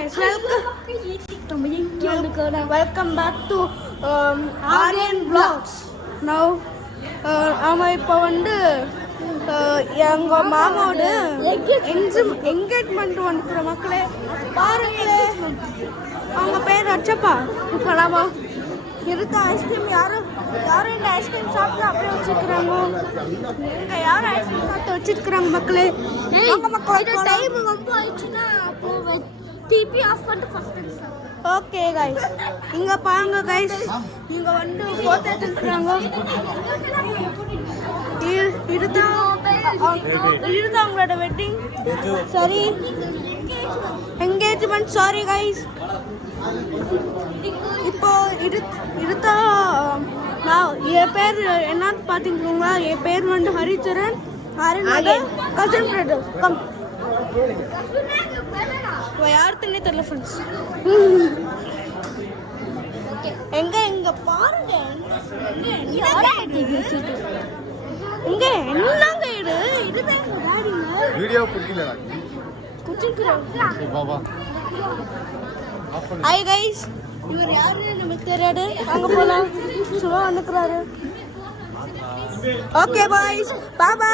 guys, welcome back to Aryan Vlogs. Now நாம இப்போ வந்து எங்க மாமாவோட என்கேஜ்மெண்ட் வந்துக்கிற மக்களே பாருங்களே. அவங்க பேர் வச்சப்பா. இப்போ நாம இருக்க ஐஸ்கிரீம் யாரும் இந்த ஐஸ்கிரீம் சாப்பிட்டு அப்படியே வச்சிருக்கிறாங்க. இங்க யாரும் ஐஸ்கிரீம் சாப்பிட்டு வச்சிருக்கிறாங்க மக்களே. டைம் ரொம்ப ஆயிடுச்சுன்னா அப்போ டிபி ஆஃப் பண்ணிட்டு ஃபர்ஸ்ட். ஓகே கைஸ், இங்க பாருங்க கைஸ், இங்க வந்து போட்டோ எடுத்துக்கிறாங்க. இதுதான் அவங்களோட wedding, sorry engagement, sorry guys. இப்போ இதுதான் என் பேர் என்னன்னு பார்த்தீங்களா? என் பேர் வந்து ஹரிச்சரன், கசன் பிரதர். கம், யாருக்குன்னே தெரியல ஃப்ரெண்ட்ஸ். எங்க பாருங்க, இங்க என்னங்க இதுதான் எங்க டாடிங்க. வீடியோ புடிக்கலடா. பாபா. ஹாய் கைஸ், இவர் யாருன்னு நமக்கு தெரியாது. அங்க போலாம், சும்மா வந்துக்கிறாரு. Okay boys, bye by.